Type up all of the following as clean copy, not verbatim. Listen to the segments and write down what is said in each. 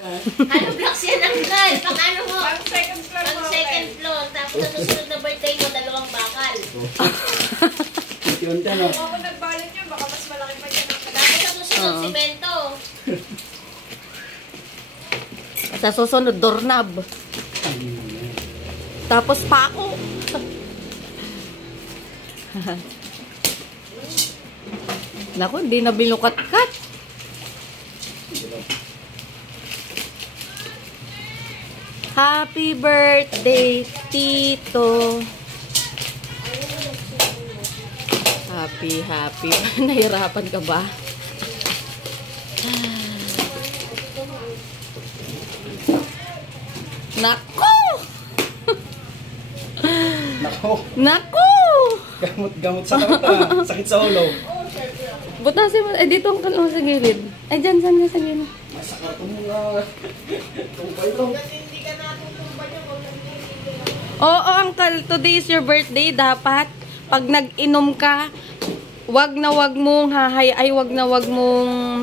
Ano blocks yan ang girl? Pang ano mo? Ang second floor Ang mo. second floor. Tapos sa susunod na birthday mo, 2 bakal. Yun ka, no? Kung ako nagbalot yun, baka mas malaki pa dyan ang Tapos sa susunod, simento. Sa susunod, doorknob. Tapos pako. Naku, hindi na binukat-kat. Happy birthday, Tito. Happy. Nahirapan ka ba? Nako! Nako! Nako! Gamot sa kanta. Sakit sa ulo. Butasin mo. Dito ang kalong sa gilid. Dyan sa gilid. Masakar ko muna. Tumpay ko. hindi ka natutumba niya. Oo, Uncle. Today is your birthday. Dapat, pag nag-inom ka, wag na wag mong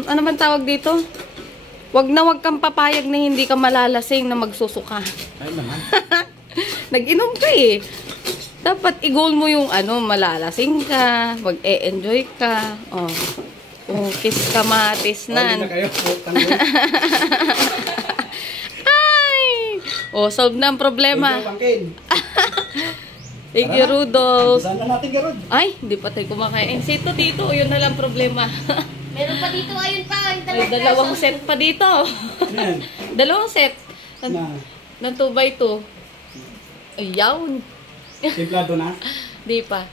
ano man tawag dito? Wag na wag kang papayag na hindi ka malalasing na magsusuka. Ay naman. Nag-inom ka eh. Dapat i-goal mo yung malalasing ka, mag-e-enjoy ka. Oh. Kiss kamatis nan. Hindi na kayo. Ay! Solve na ang problema. Thank you, Rudolph. Saan na natin, Garod? Ay, hindi pa tayo kumakain. Sito dito, yun na lang problema. Meron pa dito, ayun pa. May 2 set pa dito. Yan. 2 set. Na. Ng 2x2. Ayaw. Templado na. Di pa.